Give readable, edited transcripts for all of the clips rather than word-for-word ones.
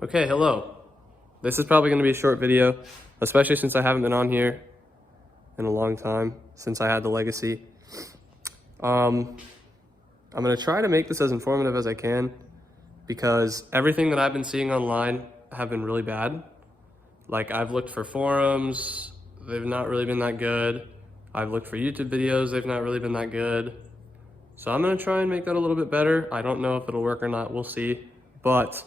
Okay, hello. This is probably going to be a short video, especially since I haven't been on here in a long time, since I had the Legacy. I'm going to try to make this as informative as I can, because everything that I've been seeing online have been really bad. Like, I've looked for forums, they've not really been that good. I've looked for YouTube videos, they've not really been that good. So I'm going to try and make that a little bit better. I don't know if it'll work or not, we'll see. But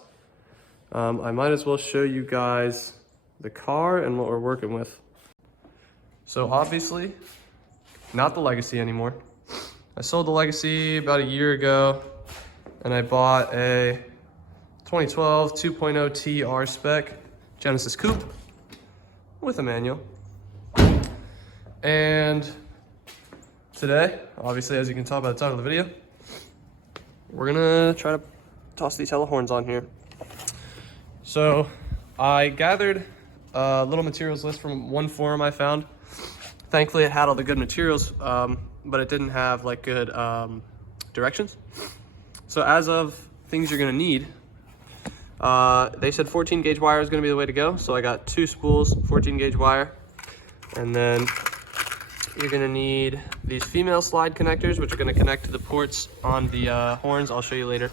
I might as well show you guys the car and what we're working with. So obviously, not the Legacy anymore. I sold the Legacy about a year ago, and I bought a 2012 2.0 T R spec Genesis Coupe with a manual. And today, obviously, as you can tell by the title of the video, we're gonna try to toss these hella horns on here. So I gathered a little materials list from one forum I found. Thankfully, it had all the good materials, but it didn't have like good directions. So as of things you're gonna need, they said 14 gauge wire is gonna be the way to go. So I got 2 spools, 14 gauge wire. And then you're gonna need these female slide connectors, which are gonna connect to the ports on the horns. I'll show you later.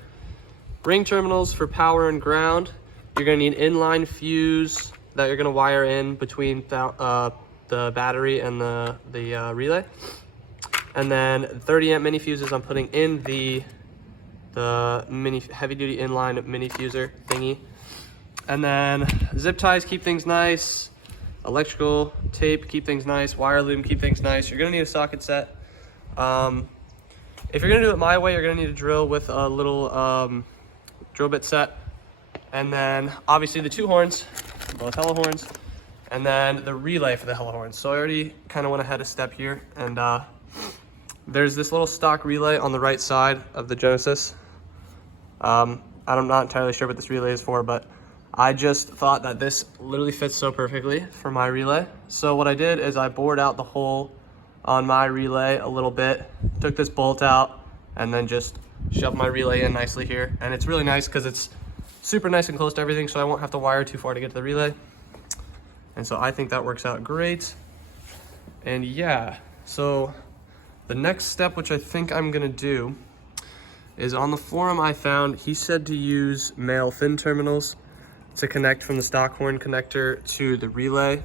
Ring terminals for power and ground. You're gonna need inline fuse that you're gonna wire in between the battery and the relay. And then 30 amp mini fuses I'm putting in the mini heavy duty inline mini fuser thingy. And then zip ties, keep things nice. Electrical tape, keep things nice. Wire loom, keep things nice. You're gonna need a socket set. If you're gonna do it my way, you're gonna need a drill with a little drill bit set. And then obviously the 2 horns, both hella horns, and then the relay for the hella horns. So I already kind of went ahead a step here, and there's this little stock relay on the right side of the Genesis. I'm not entirely sure what this relay is for, but I just thought that this literally fits so perfectly for my relay. So what I did is I bored out the hole on my relay a little bit, took this bolt out, and then just shoved my relay in nicely here. And it's really nice because it's super nice and close to everything, so I won't have to wire too far to get to the relay. And so I think that works out great. And yeah, so the next step, which I think I'm gonna do, is on the forum I found, he said to use male fin terminals to connect from the stock horn connector to the relay.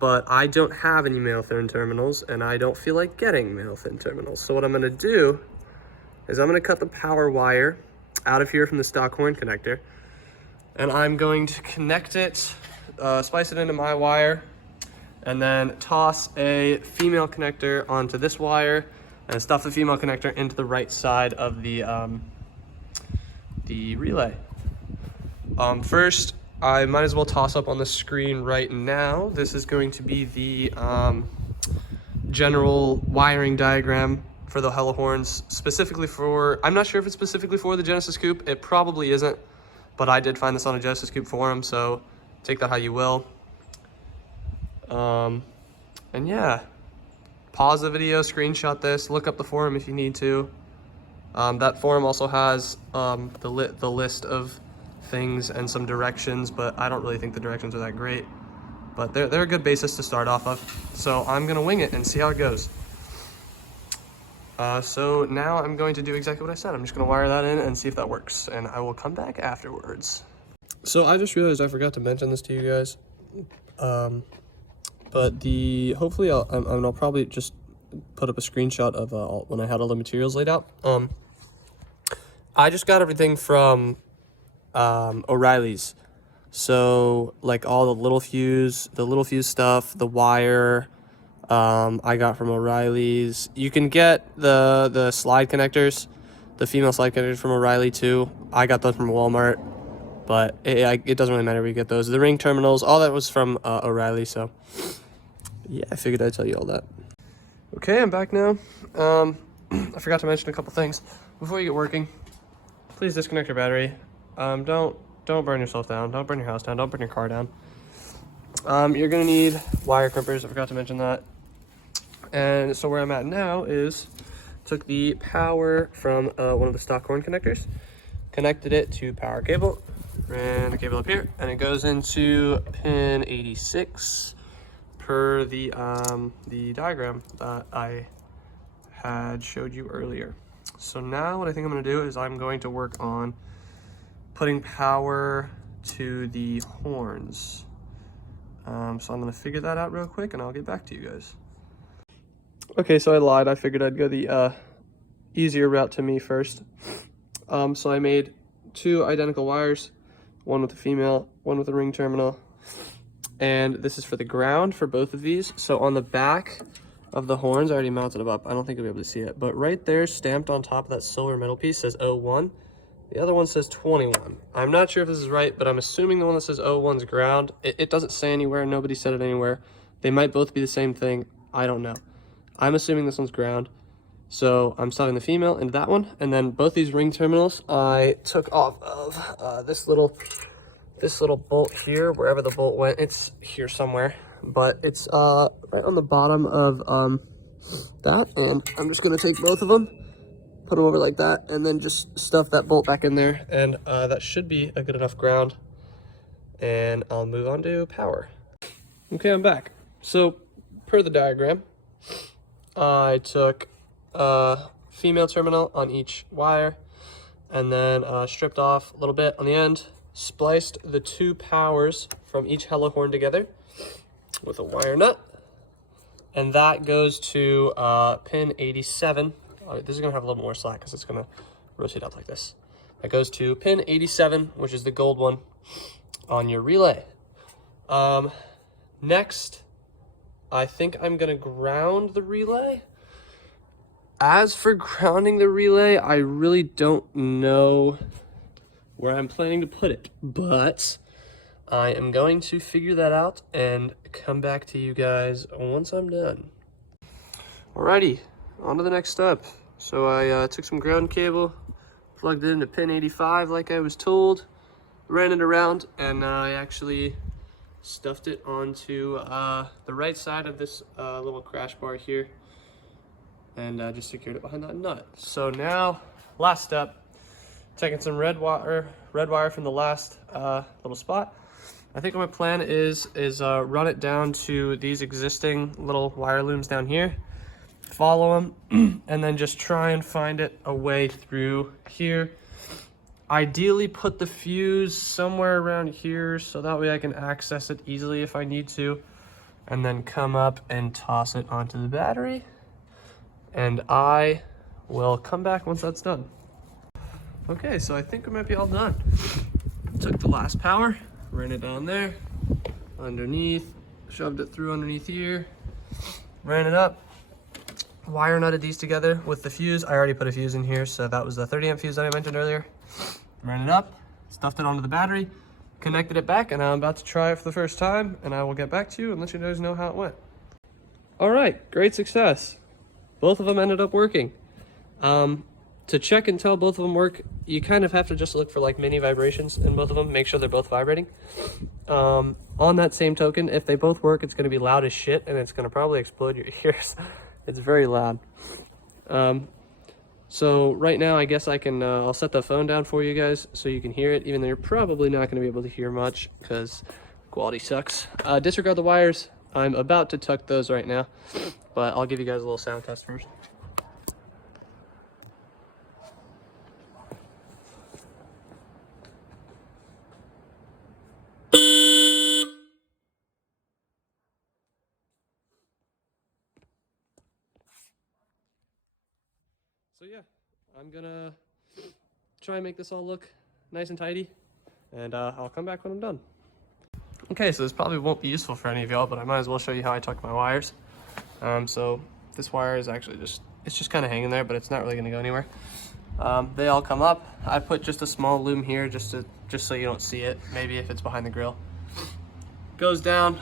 But I don't have any male fin terminals, and I don't feel like getting male fin terminals. So what I'm gonna do is I'm gonna cut the power wire out of here from the stock horn connector, and I'm going to connect it, splice it into my wire, and then toss a female connector onto this wire and stuff the female connector into the right side of the relay. First, I might as well toss up on the screen right now. This is going to be the general wiring diagram for the hella horns, specifically for, I'm not sure if it's specifically for the Genesis Coupe. It probably isn't, but I did find this on a Genesis Coupe forum, so take that how you will. And yeah, pause the video, screenshot this, look up the forum if you need to. That forum also has the list of things and some directions, but I don't really think the directions are that great. But they're a good basis to start off of. So I'm gonna wing it and see how it goes. So now I'm going to do exactly what I said. I'm just gonna wire that in and see if that works, and I will come back afterwards. So I just realized I forgot to mention this to you guys. But hopefully I'll probably just put up a screenshot of when I had all the materials laid out. I just got everything from O'Reilly's. So like all the little fuse stuff, the wire, I got from O'Reilly's. You can get the slide connectors, the female slide connectors from O'Reilly too. I got those from Walmart, but it doesn't really matter where you get those. The ring terminals, all that was from O'Reilly, so yeah, I figured I'd tell you all that. Okay, I'm back now. I forgot to mention a couple things. Before you get working, please disconnect your battery. Don't burn yourself down. Don't burn your house down. Don't burn your car down. You're gonna need wire crimpers. I forgot to mention that. And so where I'm at now is took the power from one of the stock horn connectors, connected it to power cable, Ran the cable up here, and it goes into pin 86 per the diagram that I had showed you earlier. So now what I think I'm going to do is I'm going to work on putting power to the horns. So I'm going to figure that out real quick and I'll get back to you guys. Okay, so I lied. I figured I'd go the easier route to me first. So I made 2 identical wires, one with a female, one with a ring terminal. And this is for the ground for both of these. So on the back of the horns, I already mounted them up. I don't think you'll be able to see it, but right there, stamped on top of that silver metal piece, says 01. The other one says 21. I'm not sure if this is right, but I'm assuming the one that says 01 is ground. It doesn't say anywhere. Nobody said it anywhere. They might both be the same thing. I don't know. I'm assuming this one's ground. So I'm stuffing the female into that one. And then both these ring terminals, I took off of this little bolt here, wherever the bolt went. It's here somewhere, but it's right on the bottom of that. And I'm just gonna take both of them, put them over like that, and then just stuff that bolt back in there. And that should be a good enough ground. And I'll move on to power. Okay, I'm back. So per the diagram, I took female terminal on each wire, and then stripped off a little bit on the end, spliced the 2 powers from each hello horn together with a wire nut, and that goes to pin 87. This is gonna have a little more slack because it's gonna rotate up like this. That goes to pin 87, which is the gold one on your relay. Next, I think I'm gonna ground the relay. As for grounding the relay, I really don't know where I'm planning to put it, but I am going to figure that out and come back to you guys once I'm done. Alrighty, on to the next step. So I took some ground cable, plugged it into pin 85 like I was told, ran it around, and I actually stuffed it onto the right side of this little crash bar here, and just secured it behind that nut. So now, last step, taking some red wire from the last little spot. I think my plan is run it down to these existing little wire looms down here, follow them, and then just try and find it a way through here. Ideally put the fuse somewhere around here so that way I can access it easily if I need to, and then come up and toss it onto the battery. And I will come back once that's done. Okay, so I think we might be all done. Took the last power, ran it down there, underneath, shoved it through underneath here, ran it up, wire nutted these together with the fuse. I already put a fuse in here, so that was the 30 amp fuse that I mentioned earlier. Ran it up, stuffed it onto the battery, connected it back, and I'm about to try it for the first time, and I will get back to you and let you guys know how it went. All right, great success. Both of them ended up working. To check and tell both of them work, you kind of have to just look for like mini vibrations in both of them, make sure they're both vibrating. On that same token, if they both work, it's gonna be loud as shit and it's gonna probably explode your ears. It's very loud. So right now, I guess I can, I'll set the phone down for you guys so you can hear it, even though you're probably not gonna be able to hear much because quality sucks. Disregard the wires. I'm about to tuck those right now, but I'll give you guys a little sound test first. So yeah, I'm gonna try and make this all look nice and tidy, and I'll come back when I'm done. Okay, so this probably won't be useful for any of y'all, but I might as well show you how I tuck my wires. So this wire is actually just kind of hanging there, but it's not really gonna go anywhere. They all come up. I put just a small loom here just so you don't see it, maybe if it's behind the grill. Goes down.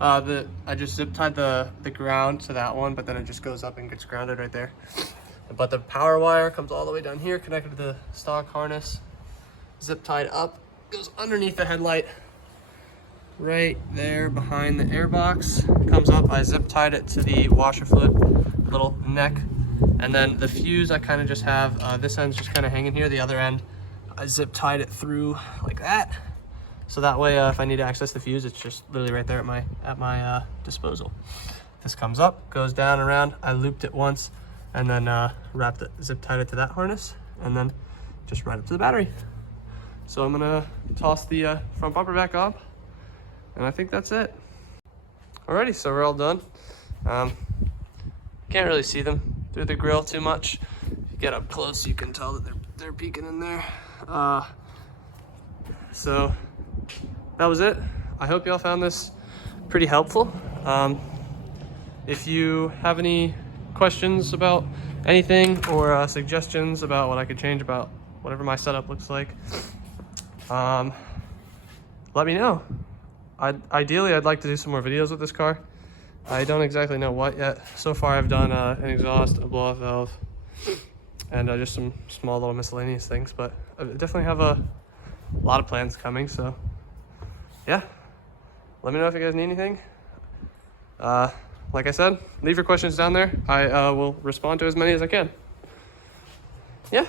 I just zip tied the ground to that one, but then it just goes up and gets grounded right there. But the power wire comes all the way down here, connected to the stock harness, zip tied up, goes underneath the headlight, right there behind the air box, comes up. I zip tied it to the washer fluid little neck, and then the fuse I kind of just have, this end's just kind of hanging here, the other end I zip tied it through like that. So that way, if I need to access the fuse, it's just literally right there at my disposal. This comes up, goes down around. I looped it once and then wrapped it, zip tied it to that harness, and then just right up to the battery. So I'm gonna toss the front bumper back up, and I think that's it. Alrighty, so we're all done. Can't really see them through the grill too much. If you get up close, you can tell that they're peeking in there. So that was it. I hope y'all found this pretty helpful. If you have any questions about anything or suggestions about what I could change about whatever my setup looks like, let me know. Ideally, I'd like to do some more videos with this car. I don't exactly know what yet. So far, I've done an exhaust, a blow-off valve, and just some small little miscellaneous things, but I definitely have a lot of plans coming, so yeah. Let me know if you guys need anything. Like I said, leave your questions down there. I will respond to as many as I can. Yeah,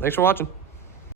thanks for watching.